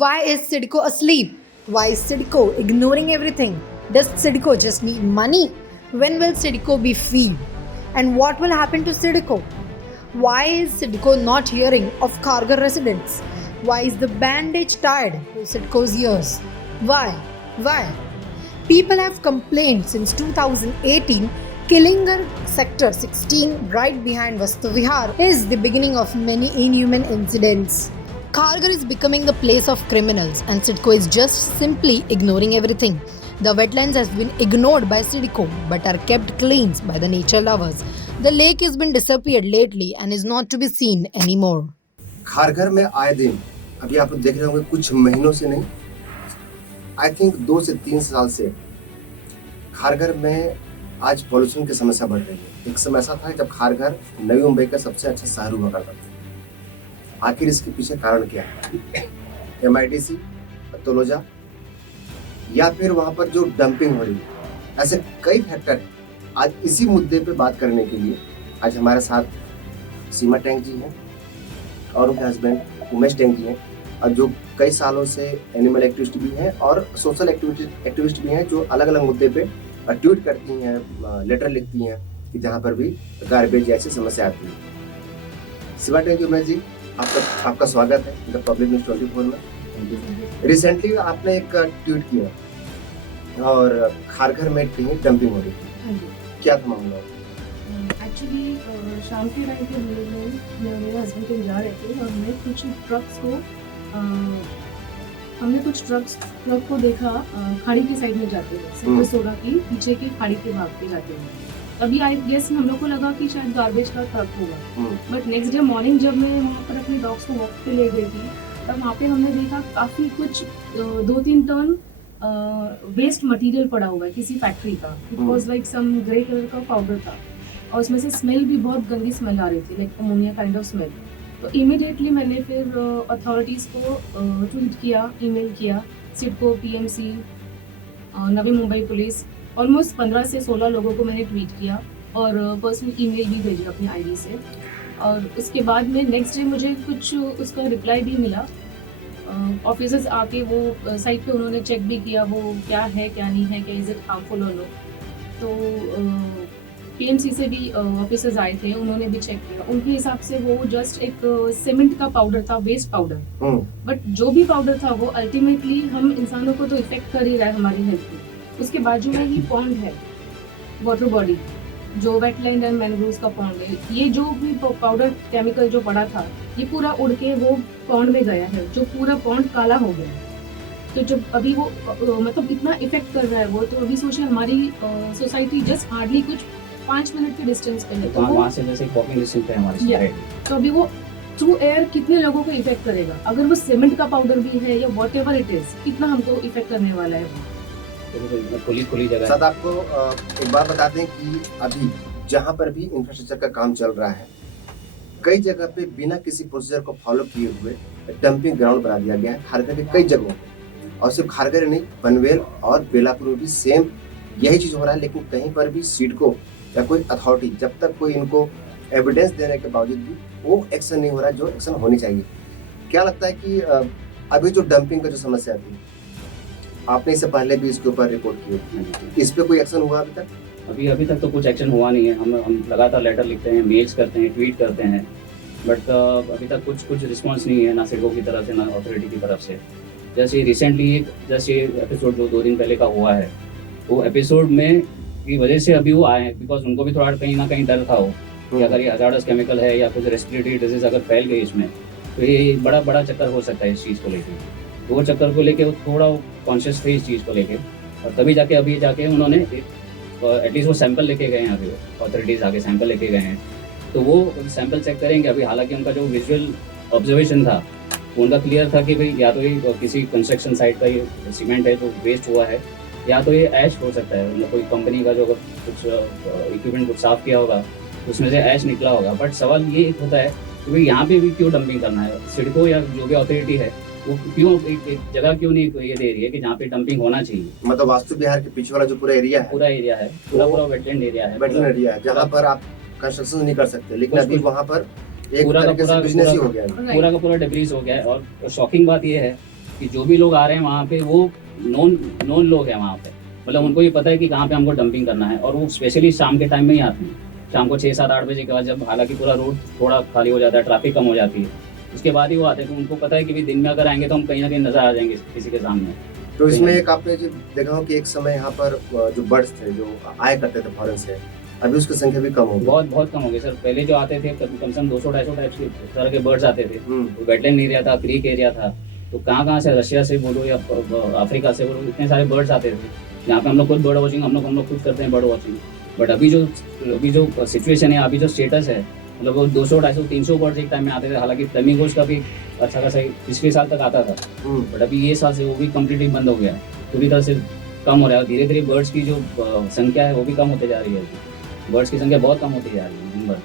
Why is Sidco asleep? Why is Sidco ignoring everything? Does Sidco just need money? When will Sidco be freed? And what will happen to Sidco? Why is Sidco not hearing of Kharghar residents? Why is the bandage tied to Sidco's ears? Why? Why? People have complained since 2018. Kilingar Sector 16, right behind Vastu Vihar, is the beginning of many inhuman incidents. Kharghar is becoming the place of criminals and Sidco is just simply ignoring everything. The wetlands has been ignored by Sidco but are kept clean by the nature lovers. The lake has been disappeared lately and is not to be seen anymore. Kharghar में आए दिन अभी आप लोग देख रहे होंगे कुछ महीनों से नहीं, आई थिंक 2 से 3 साल से खारघर में आज पॉल्यूशन की समस्या बढ़ रही है। एक समय ऐसा था जब खारघर नवी मुंबई का सबसे अच्छा शहर हुआ करता था। आखिर इसके पीछे कारण क्या है? MIDC, तलोजा या फिर वहां पर जो डंपिंग हो रही है, ऐसे कई फैक्टर। आज इसी मुद्दे पे बात करने के लिए आज हमारे साथ सीमा टैंक जी हैं और उनके हस्बैंड उमेश टैंक जी हैं, और जो कई सालों से एनिमल एक्टिविस्ट भी हैं और सोशल एक्टिविस्ट भी हैं, जो अलग अलग मुद्दे पे ट्वीट करती हैं, लेटर लिखती हैं कि जहाँ पर भी गार्बेज जैसी समस्या आती है। सीमा टैंक जी, उमेश जी, आपका स्वागत है द पब्लिक न्यूज़ 24 में। रिसेंटली आपने एक ट्वीट किया और खारघर में कहीं डंपिंग हो रही थी, क्या था मामला? एक्चुअली शाम के टाइम पे हम लोग मेरे हस्बैंड कहीं जा रहे थे और हमने कुछ ट्रक को देखा खाड़ी की साइड में जाते हुए, सेक्टर 16 की पीछे के खाड़ी के भाग पे जाते हुए। तभी आई गेस हम लोग को लगा कि शायद गार्बेज का ट्रक होगा, बट नेक्स्ट डे मॉर्निंग जब मैं वहाँ पर अपने डॉग्स को वॉक पे ले गई थी, तब वहाँ पे हमने देखा काफ़ी कुछ 2-3 टन वेस्ट मटेरियल पड़ा हुआ है किसी फैक्ट्री का। It was like some grey colour का पाउडर था और उसमें से स्मेल भी बहुत गंदी स्मेल आ रही थी, like ammonia kind of smell. तो इमीडिएटली मैंने फिर अथॉरिटीज़ को ट्वीट किया, ईमेल किया, CIDCO, PMC, Navi Mumbai police, almost 15 से 16 लोगों को मैंने ट्वीट किया और पर्सनल ईमेल भी भेजी अपनी ID से। और उसके बाद में नेक्स्ट डे मुझे कुछ उसका रिप्लाई भी मिला। ऑफिसर्स आके वो साइट पे उन्होंने चेक भी किया वो क्या है क्या नहीं है, क्या इज़ इट हार्मफुल और नो। तो PMC से भी ऑफिसर्स आए थे, उन्होंने भी चेक किया। उनके हिसाब से वो जस्ट एक सीमेंट का पाउडर था, वेस्ट पाउडर। बट जो भी पाउडर था वो अल्टीमेटली हम इंसानों को तो इफेक्ट कर ही रहा है हमारी हेल्थ को। उसके बाजू में ही पॉन्ड है, वाटर बॉडी, जो वेटलैंड एंड मैनग्रोव्स का पॉन्ड है। ये जो भी पाउडर केमिकल जो पड़ा था, ये पूरा उड़ के वो पॉन्ड में गया है, जो पूरा पॉन्ड काला हो गया। तो जब अभी वो मतलब इतना इफेक्ट कर रहा है वो, तो अभी सोचिए हमारी सोसाइटी जस्ट हार्डली कुछ 5 मिनट के डिस्टेंस पे है। तो वहाँ से जैसे वॉकिंग डिस्टेंस पे हमारी सोसाइटी। तो अभी वो थ्रू एयर कितने लोगों को इफेक्ट करेगा? अगर वो सीमेंट का पाउडर भी है या व्हाटएवर इट इज, कितना हमको इफेक्ट करने वाला है वो। खुली जगह। सर, आपको एक बात बता दें कि अभी जहाँ पर भी इंफ्रास्ट्रक्चर का काम चल रहा है, कई जगह पे बिना किसी प्रोसीजर को फॉलो किए हुए डंपिंग ग्राउंड बना दिया गया है खारघर के कई जगहों पे। और सिर्फ खारघर नहीं, पनवेल और बेलापुर में भी सेम यही चीज़ हो रहा है। लेकिन कहीं पर भी सिडको या कोई अथॉरिटी, जब तक कोई इनको एविडेंस देने के बावजूद भी वो एक्शन नहीं हो रहा है जो एक्शन होनी चाहिए। क्या लगता है कि अभी जो डंपिंग का जो समस्या थी, आपने इससे पहले भी इसके ऊपर रिपोर्ट की, इस पे कोई एक्शन हुआ अभी तक? अभी तक तो कुछ एक्शन हुआ नहीं है। हम लगातार लेटर लिखते हैं, मेल्स करते हैं, ट्वीट करते हैं, बट अभी तक कुछ रिस्पांस नहीं है, ना सिडको की तरफ से ना अथॉरिटी की तरफ से। जैसे रिसेंटली ये एपिसोड जो 2 दिन पहले का हुआ है, वो एपिसोड में की वजह से अभी वो आए हैं, बिकॉज उनको भी थोड़ा कहीं ना कहीं डर था वो कि अगर ये हजार्डस केमिकल है या कुछ रेस्पिरेटरी डिजीज अगर फैल गई इसमें, तो ये बड़ा चक्कर हो सकता है इस चीज़ को लेकर। तो वो चक्कर को लेके वो थोड़ा कॉन्शियस थे इस चीज़ को लेके, और तभी जाके उन्होंने एटलीस्ट वो सैंपल लेके गए हैं। अभी अथॉरिटीज़ आके सैंपल लेके गए हैं, तो वो सैंपल चेक करेंगे अभी। हालांकि उनका जो विजुअल ऑब्जर्वेशन था उनका क्लियर था कि भाई या तो ये किसी कंस्ट्रक्शन साइट का ये सीमेंट है जो वेस्ट हुआ है, या तो ये ऐश हो सकता है, मतलब कोई कंपनी का जो अगर कुछ इक्विपमेंट कुछ साफ़ किया होगा उसमें से ऐश निकला होगा। बट सवाल ये होता है कि भाई यहाँ पे भी क्यों डंपिंग करना है? सिडको या जो भी अथॉरिटी है वो क्यों एक जगह क्यों नहीं ये दे रही है कि जहाँ पे डंपिंग होना चाहिए? मतलब वास्तु विहार के पीछे वाला जो पूरा एरिया है, पूरा वेटलैंड एरिया है, जहाँ पर आप कंस्ट्रक्शन नहीं कर सकते, लेकिन अभी वहाँ पर एक तरीके से बिजनेस ही हो गया है। पूरा का पूरा डिब्रीज हो गया है। और शॉकिंग बात ये है कि जो भी लोग आ रहे हैं वहाँ पे वो नॉन लोग हैं वहाँ पे, मतलब उनको ये पता है कि कहाँ पे हमको डंपिंग करना है, और वो स्पेशली शाम के टाइम में ही आते हैं, शाम को 6-7-8 बजे के बाद, जब हालांकि पूरा रोड थोड़ा खाली हो जाता है, ट्रैफिक कम हो जाती है, उसके बाद ही वो आते हैं। तो उनको पता है कि भी दिन में अगर आएंगे तो हम कहीं ना कहीं नजर आ जाएंगे किसी के सामने। तो इसमें एक आपने जो देखा हो कि एक समय यहाँ पर जो बर्ड्स थे जो आया करते थे फॉरेन से, अभी उसकी संख्या भी कम हो गई। बहुत कम हो गई सर। पहले जो आते थे कम से कम 200-250 टाइप्स के तरह के बर्ड्स आते थे। तो वेटलैंड एरिया था, क्रीक एरिया था, तो कहाँ से, रशिया से बोलो या अफ्रीका से बोलो, इतने सारे बर्ड्स आते थे। यहाँ पे हम लोग खुद बर्ड वॉचिंग हम लोग खुद करते हैं बर्ड वॉचिंग। बट अभी जो सिचुएशन है, अभी जो स्टेटस है, मतलब वो 200-250-300 बर्ड्स एक टाइम में आते थे। हालांकि फ्लेमिंगोज का भी अच्छा खासा पिछले साल तक आता था, बट अभी ये साल से वो भी कम्प्लीटली बंद हो गया है, पूरी तरह से कम हो रहा है। धीरे धीरे बर्ड्स की जो संख्या है वो भी कम होते जा रही है, बर्ड्स की संख्या बहुत कम होती जा रही है दिन भर।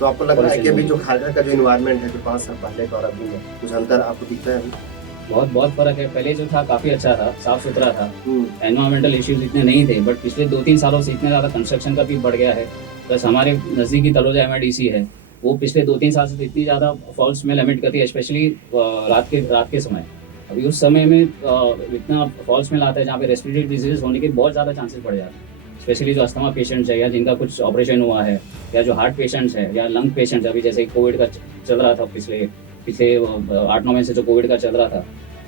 तो आपको लग रहा है कि अभी जो खारघर का जो इन्वायरमेंट है, जो 5 साल पहले का और अभी में कुछ अंतर आपको दिखता है? बहुत फर्क है। पहले जो था काफी अच्छा था, साफ सुथरा था, एनवायरमेंटल इश्यूज इतने नहीं थे, बट पिछले 2-3 सालों से इतने ज्यादा कंस्ट्रक्शन का भी बढ़ गया है। प्लस हमारे नजदीकी तलोजा MIDC है, वो पिछले 2-3 साल से इतनी ज्यादा फॉल स्मेल एमिट करती है, स्पेशली रात के समय। अभी उस समय में इतना फॉल स्मेल आता है जहाँ पे रेस्पिरेटरी डिजीज होने के बहुत ज़्यादा चांसेस बढ़ जाते हैं, स्पेशली जो अस्थमा पेशेंट्स है, या जिनका कुछ ऑपरेशन हुआ है, या जो हार्ट पेशेंट्स है, या लंग पेशेंट्स। अभी जैसे कोविड का चल रहा था, पिछले 8-9 महीने से जो कोविड का चल रहा था,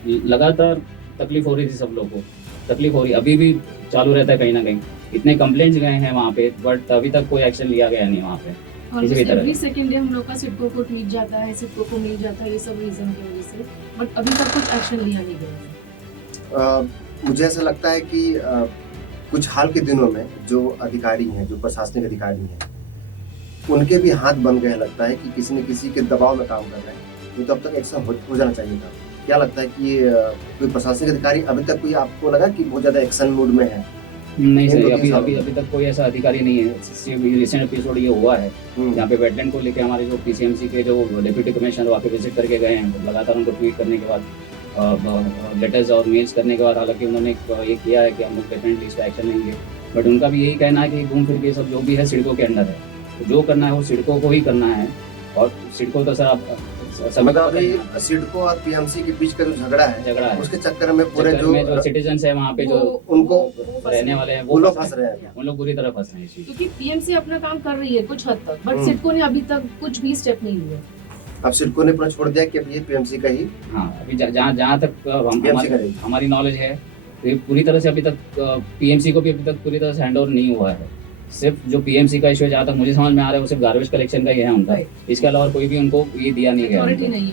लगातार तकलीफ हो रही थी, सब लोग को तकलीफ हो रही, अभी भी चालू रहता है कहीं ना कहीं। इतने कंप्लेंट्स गए हैं वहाँ पे, बट अभी तक कोई एक्शन लिया गया नहीं वहाँ पे किसी भी तरह। एवरी सेकंड डे हम लोग का सिडको को ट्वीट जाता है, सिडको को मिल जाता है, ये सब रीजन की वजह से, बट अभी तक कुछ एक्शन लिया नहीं गया। मुझे ऐसा लगता है कि कुछ हाल के दिनों में जो अधिकारी हैं, जो प्रशासनिक अधिकारी हैं, उनके भी हाथ बन गए, लगता है कि किसी न किसी के दबाव में काम कर रहे हैं। तो अब तक एक्शन हो जाना चाहिए था। क्या लगता है कि कोई प्रशासनिक अधिकारी अभी तक कोई आपको लगा कि बहुत ज़्यादा एक्शन मूड में है? नहीं सर, अभी तक कोई ऐसा अधिकारी नहीं है। रिसेंट एपिसोड ये हुआ है यहाँ पे वेटलैंड को लेके हमारे जो PCMC के जो डिप्टी कमिश्नर वहाँ पे विजिट करके गए हैं, लगातार उनको ट्वीट करने के बाद, लेटर्स और मेल्स करने के बाद, हालांकि उन्होंने ये किया है कि हम लोग डेफिनेटली इस पर एक्शन लेंगे। बट उनका भी यही कहना है कि घूम फिर के सब जो भी है सिडको के अंडर है, तो जो करना है वो सिडको को ही करना है। और सिडको तो सर आप अभी सिडको और PMC के बीच का जो झगड़ा है उसके चक्कर में पूरे जो सिटीजन्स है वहाँ पे, जो उनको रहने वाले हैं, वो लोग फंस रहे हैं, उन लोग बुरी तरह फंस रहे हैं, क्योंकि PMC अपना काम कर रही है कुछ हद तक, बट सिडको ने अभी तक कुछ भी स्टेप नहीं लिया। अब सिडको ने पूरा छोड़ दिया कि अब ये PMC का ही। हाँ, अभी जहाँ तक हमारी नॉलेज है, तो पूरी तरह से अभी तक PMC को भी अभी तक पूरी तरह से हैंड ओवर नहीं हुआ है। सिर्फ जो PMC का इशू है, जहाँ तक मुझे समझ में आ रहा है, वो सिर्फ गार्बेज कलेक्शन का ही है उनका। इसके अलावा कोई भी उनको ये दिया नहीं गया,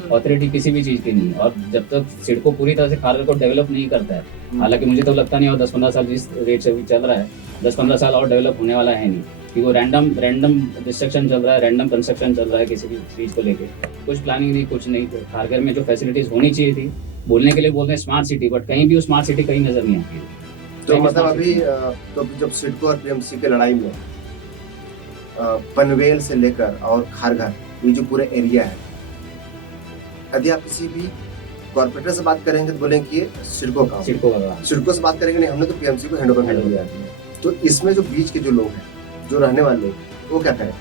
अथॉरिटी किसी भी चीज़ की नहीं। और जब तक सिडको पूरी तरह से खारघर को डेवलप नहीं करता है, हालांकि मुझे तो लगता नहीं, और 10-15 साल जिस रेट से चल रहा है, 10-15 साल और डेवलप होने वाला है नहीं, कि वो रैंडम डिस्ट्रक्शन चल रहा है, रैंडम कंस्ट्रक्शन चल रहा है किसी भी चीज़ को लेके। कुछ प्लानिंग नहीं, कुछ नहीं। खारघर में जो फैसिलिटीज़ होनी चाहिए थी, बोलने के लिए बोलते हैं स्मार्ट सिटी, बट कहीं भी वो स्मार्ट सिटी कहीं नजर नहीं आती है। तो मतलब अभी तो जब सिडको और PMC की लड़ाई में पनवेल से लेकर और खारघर, ये जो पूरा एरिया है, यदि आप किसी भी कॉर्पोरेटर से बात करेंगे तो बोलेंगे कि ये सिडको से बात करेंगे नहीं, हमने तो PMC को हैंड ओवर कर दिया। तो इसमें जो बीच के जो लोग हैं, जो रहने वाले लोग, वो क्या करें?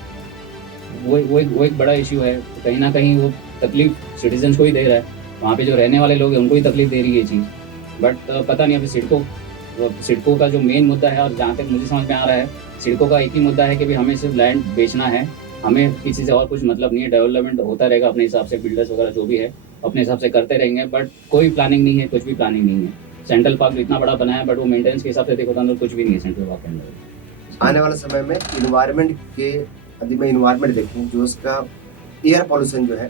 वो एक बड़ा इशू है। कहीं ना कहीं वो तकलीफ सिटीजन्स को ही दे रहा है, वहाँ पे जो रहने वाले लोग हैं उनको ही तकलीफ दे रही है ये चीज़। बट पता नहीं, अभी सिडको का जो मेन मुद्दा है, और जहाँ तक मुझे समझ में आ रहा है, सिडको का एक ही मुद्दा है कि भी हमें सिर्फ लैंड बेचना है, हमें किसी से और कुछ मतलब नहीं है। डेवलपमेंट होता रहेगा अपने हिसाब से, बिल्डर्स वगैरह जो भी है अपने हिसाब से करते रहेंगे, बट कोई प्लानिंग नहीं है, कुछ भी प्लानिंग नहीं है। सेंट्रल पार्क इतना बड़ा बनाया है, बट वो मेंटेनेंस के हिसाब से देखो तो अंदर कुछ भी नहीं है सेंट्रल पार्क के अंदर। आने वाले समय में इन्वायरमेंट के, यदि मैं इन्वायरमेंट देखूँ, जो उसका एयर पॉल्यूशन जो है,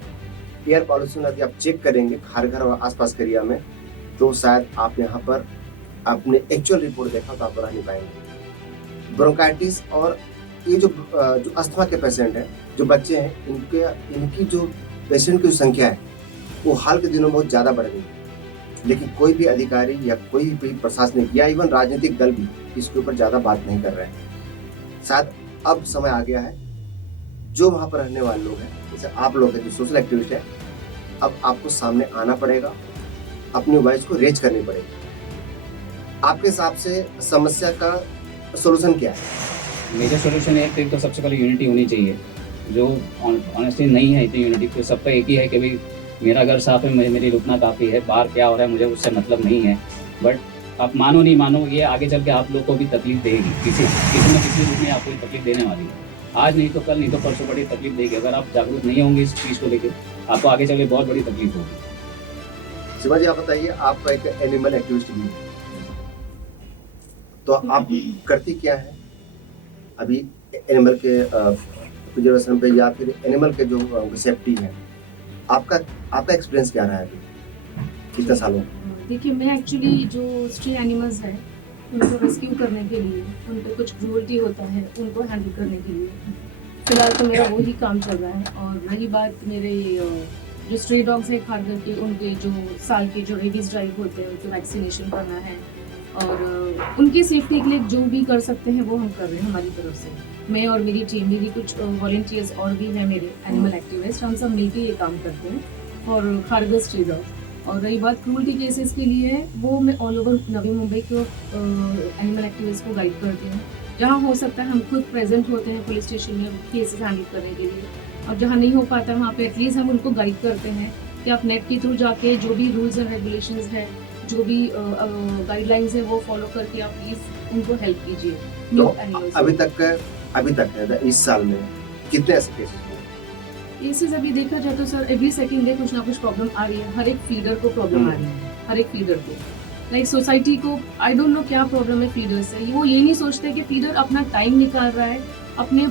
एयर पॉल्यूशन यदि आप चेक करेंगे खारघर और आसपास के एरिया में, तो शायद आप यहाँ पर आपने एक्चुअल रिपोर्ट देखा तो आप बता नहीं पाएंगे। ब्रोंकाइटिस और ये जो अस्थमा के पेशेंट हैं, जो बच्चे हैं, इनकी जो पेशेंट की जो संख्या है, वो हाल के दिनों में बहुत ज़्यादा बढ़ गई। लेकिन कोई भी अधिकारी या कोई भी प्रशासनिक या इवन राजनीतिक दल भी इसके ऊपर ज़्यादा बात नहीं कर रहे हैं। शायद अब समय आ गया है, जो वहाँ पर रहने वाले लोग हैं, जैसे आप लोग हैं जो सोशल एक्टिविस्ट हैं, अब आपको सामने आना पड़ेगा, अपनी वॉइस को रेज करनी पड़ेगी। आपके हिसाब से समस्या का सोल्यूशन क्या है? मेजर सोल्यूशन है एक तो सबसे पहले यूनिटी होनी चाहिए, जो ऑनेस्टली नहीं है इतनी यूनिटी। तो सबका एक ही है कि भाई मेरा घर साफ है, मेरी रुकना काफ़ी है, बाहर क्या हो रहा है मुझे उससे मतलब नहीं है। बट आप मानो नहीं मानो, ये आगे चल के आप लोग को भी तकलीफ देगी, किसी न किसी रूप में आपको तकलीफ देने वाली है। आज नहीं तो कल, नहीं तो परसों बड़ी तकलीफ देगी। अगर आप जागरूक नहीं होंगे इस चीज़ को लेकर, आपको आगे चल के बहुत बड़ी तकलीफ होगी। शिवा जी, आप बताइए, आप एक एनिमल एक्टिविस्ट भी हैं, तो आप करती क्या है अभी एनिमल के प्रिजर्वेशन पे, या फिर एनिमल के जो सेफ्टी है, आपका एक्सपीरियंस क्या रहा है अभी कितने सालों? देखिए, मैं एक्चुअली जो स्ट्रे एनिमल्स हैं उनको रेस्क्यू करने के लिए, उन पर कुछ क्रूअल्टी होता है उनको हैंडल करने के लिए फिलहाल तो मेरा वही काम चल रहा है। और रही बात मेरे जो स्ट्रे डॉग्स हैं खारघर के, उनके जो साल के जो रेबीज ड्राइव होते हैं उनको वैक्सीनेशन करना है, और उनकी सेफ्टी के लिए जो भी कर सकते हैं वो हम कर रहे हैं हमारी तरफ से। मैं और मेरी टीम, मेरी कुछ वॉलंटियर्स और भी हैं मेरे एनिमल एक्टिविस्ट, हम सब मिलकर ये काम करते हैं और खारघर स्ट्रे डॉग। और रही बात क्रूअल्टी केसेस के लिए है, वो मैं ऑल ओवर नवी मुंबई के एनिमल एक्टिविस्ट को गाइड करती हूँ। जहाँ हो सकता है हम खुद प्रेजेंट होते हैं पुलिस स्टेशन में केसेस हैंडल करने के लिए, और जहाँ नहीं हो पाता वहाँ पे एटलीस्ट हम उनको गाइड करते हैं कि आप नेट के थ्रू जाके जो भी रूल्स एंड रेगुलेशंस है, जो भी गाइडलाइंस है वो फॉलो करके आप प्लीज उनको हेल्प कीजिए। तो अभी तक है इस साल में कितने ऐसे केसेस हुए? केसेस अभी देखा जाए तो सर एवरी सेकंड डे कुछ ना कुछ प्रॉब्लम आ रही है, हर एक फीडर को प्रॉब्लम आ रही है, हर एक फीडर को। लाइक सोसाइटी को आई डोंट नो क्या प्रॉब्लम है फीडर से, वो ये नहीं सोचते कि फीडर अपना टाइम निकाल रहा है, अपने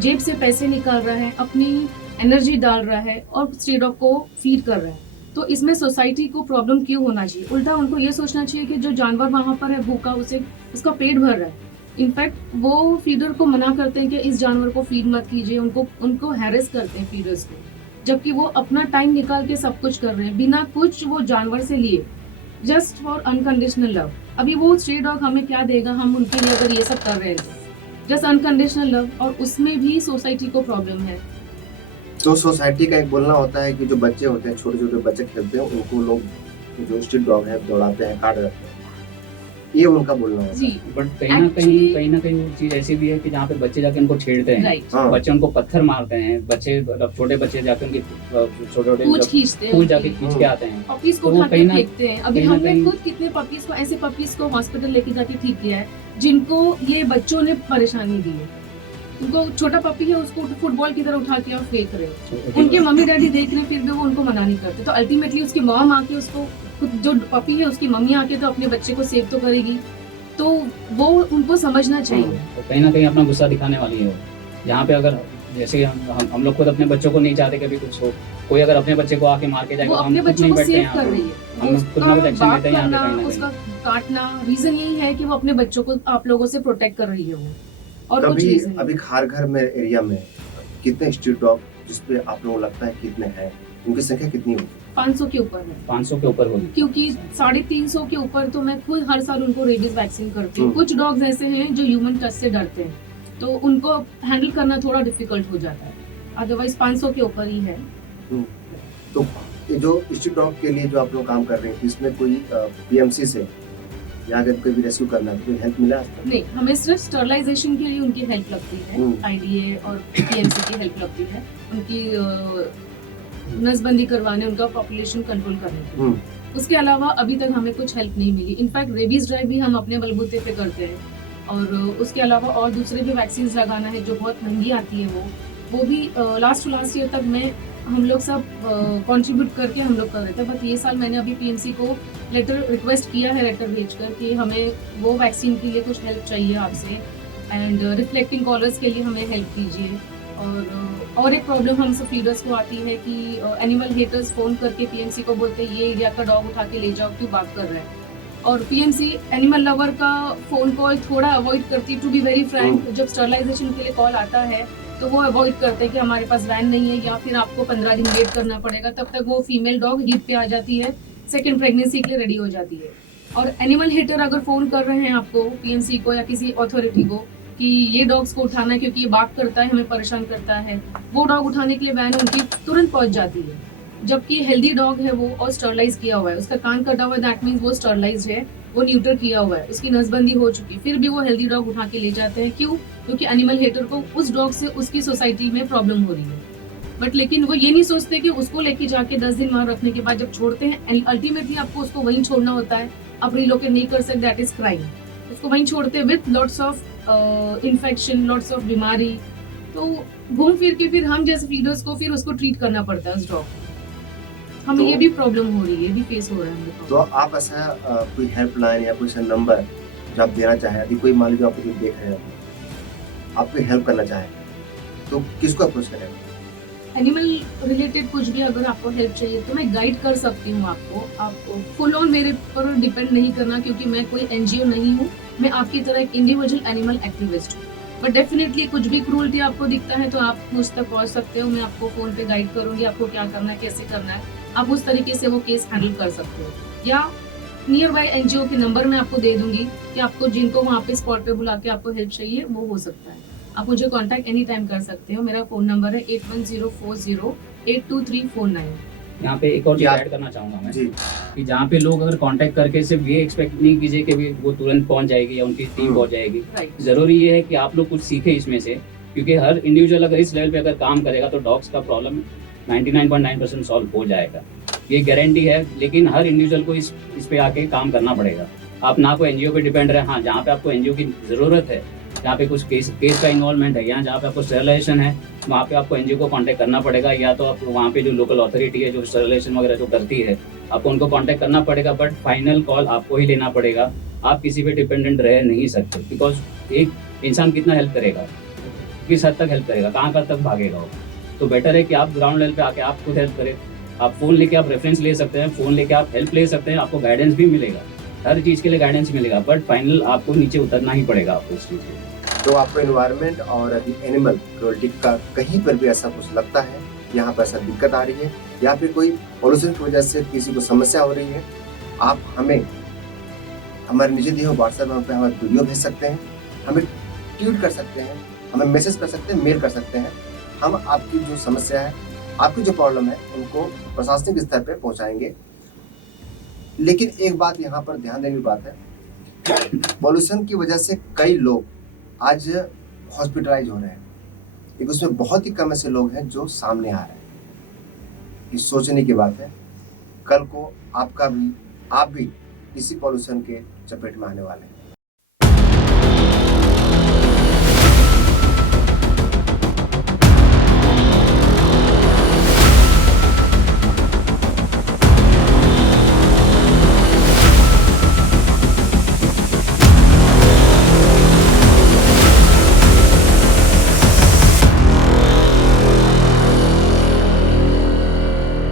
जेब से पैसे निकाल रहा है, अपनी एनर्जी डाल रहा है और स्ट्रे डॉग को फीड कर रहा है। तो इसमें सोसाइटी को प्रॉब्लम क्यों होना चाहिए? उल्टा उनको ये सोचना चाहिए कि जो जानवर वहाँ पर है भूखा, उसे उसका पेट भर रहा है। इनफैक्ट वो फीडर को मना करते हैं कि इस जानवर को फीड मत कीजिए, उनको हैरेस करते हैं फीडर्स को, जबकि वो अपना टाइम निकाल के सब कुछ कर रहे हैं बिना कुछ वो जानवर से लिए, जस्ट फॉर अनकंडीशनल लव। अभी वो स्ट्रे डॉग हमें क्या देगा हम उनके लिए अगर ये सब कर रहे हैं? जस्ट अनकंडीशनल लव, और उसमें भी सोसाइटी को प्रॉब्लम है। तो सोसाइटी का एक बोलना होता है कि जो बच्चे होते हैं, छोटे छोटे बच्चे खेलते हैं, उनको लोग जो स्ट्रीट डॉग है दौड़ाते हैं, काट देते हैं, ये उनका बोलना होता है। जी, बट कहीं ना कहीं वो चीज ऐसी भी है कि जहाँ पे बच्चे जाके उनको छेड़ते हैं, राइट, हाँ। बच्चे उनको पत्थर मारते हैं, बच्चे छोटे बच्चे जाके उनकी छोटे पूंछ खींचते हैं, पूंछ जाके खींच के आते हैं। पपीज को तो उठा के कहीं ना- फेंकते हैं। अभी कहीं ना हमने कहीं- खुद कितने पपीज को, ऐसे पपीज को हॉस्पिटल लेके जाके ठीक किया है जिनको ये बच्चों ने परेशानी दी है। उनको छोटा पपी है, उसको फुटबॉल की तरह उठा के और फेंक रहे हैं, उनके मम्मी डैडी देख रहे हैं, फिर भी वो उनको मना नहीं करते। तो अल्टीमेटली उसकी मॉम आके उसको, जो पपी है उसकी मम्मी आके तो अपने बच्चे को सेव तो करेगी, तो वो उनको समझना चाहिए। तो कहीं ना कहीं अपना गुस्सा दिखाने वाली है वो। यहाँ पे अगर जैसे हम लोग खुद अपने बच्चों को नहीं चाहते कि भी कुछ हो, कोई अगर अपने बच्चे को आके मार के वो जाएगा तो हम अपने खुद बच्चों नहीं को बैठते सेव हैं कर यहाँ रही पे। है, हम खुद ना कुछ एक्शन बात लेते हैं यहाँ पे करना, कहीं ना उसका कहीं। काटना, रीजन यही है कि वो अपने बच्चों को आप लोगों से प्रोटेक्ट कर रही है वो, और कुछ अभी रीजन अभी खारघर में एरिया में कितने स्ट्रीट डॉग जिसपे आप लोगों को लगता है कितने हैं, उनकी संख्या कितनी होगी? 500 के ऊपर है, 500 के ऊपर होगी, क्योंकि 350 के ऊपर तो मैं खुद हर साल उनको रेबीज वैक्सीन करती हूँ। कुछ डॉग्स ऐसे हैं जो ह्यूमन टच से डरते हैं, तो उनको हैंडल करना थोड़ा डिफिकल्ट हो जाता है, अदरवाइज 500 के ऊपर ही है। तो ये जो स्ट्रीट डॉग के लिए जो आप लोग काम कर रहे हैं, इसमें कोई पीएमसी से या अगर कोई भी रेस्क्यू करना है, कोई हेल्प मिला है? नहीं, हमें सिर्फ स्टरलाइजेशन के लिए उनकी हेल्प लगती है, आईडीए और पीएमसी की हेल्प लगती है, उनकी नसबंदी करवाने, उनका पॉपुलेशन कंट्रोल करने के लिए। उसके अलावा अभी तक हमें कुछ हेल्प नहीं मिली। इनफैक्ट रेबीज ड्राइव भी हम अपने बलबूते पे करते हैं, और उसके अलावा और दूसरे भी वैक्सीन लगाना है जो बहुत महंगी आती है, वो भी लास्ट ईयर तक हम लोग सब कंट्रीब्यूट करके हम लोग कर रहे थे। बट ये साल मैंने अभी पीएमसी को लेटर रिक्वेस्ट किया है, लेटर भेजकर कि हमें वो वैक्सीन के लिए कुछ हेल्प चाहिए आपसे, एंड रिफ्लेक्टिंग कॉलर्स के लिए हमें हेल्प कीजिए। और एक प्रॉब्लम हम सब फीडर्स को आती है कि एनिमल हेटर्स फ़ोन करके पीएमसी को बोलते हैं ये एरिया का डॉग उठा के ले जाओ, क्यों बात कर रहा है, और पीएमसी एनिमल लवर का फ़ोन कॉल थोड़ा अवॉइड करती है। टू बी वेरी फ्रैंक, जब स्टरलाइजेशन के लिए कॉल आता है तो वो अवॉइड करते हैं कि हमारे पास वैन नहीं है, या फिर आपको 15 दिन वेट करना पड़ेगा, तब तक वो फीमेल डॉग हीट पे आ जाती है, सेकेंड प्रेगनेंसी के लिए रेडी हो जाती है। और एनिमल हेटर अगर फ़ोन कर रहे हैं आपको, पीएमसी को या किसी अथॉरिटी को, कि ये डॉग्स को उठाना है क्योंकि ये बात करता है, हमें परेशान करता है, वो डॉग उठाने के लिए वैन उनकी तुरंत पहुंच जाती है। जबकि हेल्दी डॉग है वो और स्टरलाइज किया हुआ है, उसका कान कटा हुआ है, दैट मीन्स वो स्टरलाइज है, वो न्यूटर किया हुआ है, उसकी नसबंदी हो चुकी है, फिर भी वो हेल्दी डॉग उठा के ले जाते हैं। क्यों? क्योंकि एनिमल हेटर को उस डॉग से उसकी सोसाइटी में प्रॉब्लम हो रही है। बट लेकिन वो ये नहीं सोचते कि उसको लेके जाके 10 दिन वहां रखने के बाद जब छोड़ते हैं अल्टीमेटली आपको उसको वहीं छोड़ना होता है, आप रिलोकेट नहीं कर सकते, दैट इज क्राइम। उसको वहीं छोड़ते with lots of infection, lots of बीमारी, तो घूम फिर के फिर हम जैसे फीडर्स को फिर उसको ट्रीट करना पड़ता है उस डॉग को। हमें तो- ये भी प्रॉब्लम हो रही है, ये भी फेस हो रहा है हमें। तो आप ऐसा कोई हेल्पलाइन या कोई ऐसा नंबर जो आप देना चाहें, यदि कोई मान लीजिए आपको जो देख रहे हैं आपको हेल्प करना चाहे तो किसको अप्रोच करें? एनिमल रिलेटेड कुछ भी अगर आपको हेल्प चाहिए तो मैं गाइड कर सकती हूँ आपको फुल ऑन मेरे पर डिपेंड नहीं करना, क्योंकि मैं कोई एनजीओ नहीं हूँ, मैं आपकी तरह एक इंडिविजुअल एनिमल एक्टिविस्ट हूँ। बट डेफिनेटली कुछ भी क्रूरटी आपको दिखता है तो आप मुझ तक पहुँच सकते हो, मैं आपको फोन पे गाइड करूंगी आपको क्या करना है, कैसे करना है, आप उस तरीके से वो केस हैंडल कर सकते हो। या नियर बाय एनजीओ के नंबर मैं आपको दे दूंगी कि आपको जिनको वहाँ पे स्पॉट पे बुला के आपको हेल्प चाहिए वो हो सकता है। आप मुझे कांटेक्ट एनी टाइम कर सकते हो। मेरा फोन नंबर है 8104082349। यहाँ पे एक और चीज या- ऐड करना चाहूंगा मैं जी कि जहाँ पे लोग अगर कांटेक्ट करके सिर्फ ये एक्सपेक्ट नहीं कीजिए कि भी वो तुरंत पहुंच जाएगी या उनकी टीम पहुंच जाएगी। राइट, जरूरी ये है कि आप लोग कुछ सीखे इसमें से, क्योंकि हर इंडिविजुअल अगर इस लेवल पे अगर काम करेगा तो डॉग्स का प्रॉब्लम 99.9% सॉल्व हो जाएगा, ये गारंटी है। लेकिन हर इंडिविजुअल को इस पे आके काम करना पड़ेगा। आप ना कोई एनजीओ पे डिपेंड रहे, हाँ जहाँ पे आपको एनजीओ की जरूरत है, जहाँ पे कुछ केस का इन्वॉल्वमेंट है, या जहाँ पे आपको स्टरलाइजेशन है, वहाँ पे आपको एनजीओ को कांटेक्ट करना पड़ेगा, या तो आप वहाँ पे जो लोकल अथॉरिटी है जो स्टरलाइजेशन वगैरह जो करती है आपको उनको कांटेक्ट करना पड़ेगा। बट फाइनल कॉल आपको ही लेना पड़ेगा, आप किसी पे डिपेंडेंट रह नहीं सकते। बिकॉज एक इंसान कितना हेल्प करेगा, किस हद तक हेल्प करेगा, कहाँ तक भागेगा वो। तो बेटर है कि आप ग्राउंड लेवल पे आके आप खुद हेल्प करें। आप फोन लेके आप रेफरेंस ले सकते हैं, फोन लेके आप हेल्प ले सकते हैं, आपको गाइडेंस भी मिलेगा, हर चीज़ के लिए गाइडेंस मिलेगा। बट फाइनल आपको नीचे उतरना ही पड़ेगा आपको उस चीज़ में। तो आपको एनवायरनमेंट और अभी एनिमल क्रूरल्टी का कहीं पर भी ऐसा कुछ लगता है, यहाँ पर ऐसा दिक्कत आ रही है या फिर कोई पॉल्यूशन की वजह से किसी को समस्या हो रही है, आप हमें हमारे नीचे दिए हुए व्हाट्सएप नंबर पर हमें वीडियो भेज सकते हैं, हमें ट्वीट कर सकते हैं, हमें मैसेज कर सकते हैं, मेल कर सकते हैं। हम आपकी जो समस्या है, आपकी जो प्रॉब्लम है, उनको प्रशासनिक स्तर पर पहुँचाएंगे। लेकिन एक बात यहाँ पर ध्यान देने की बात है, पॉल्यूशन की वजह से कई लोग आज हॉस्पिटलाइज हो रहे हैं, लेकिन उसमें बहुत ही कम ऐसे लोग हैं जो सामने आ रहे हैं। ये सोचने की बात है, कल को आप भी इसी पॉल्यूशन के चपेट में आने वाले हैं।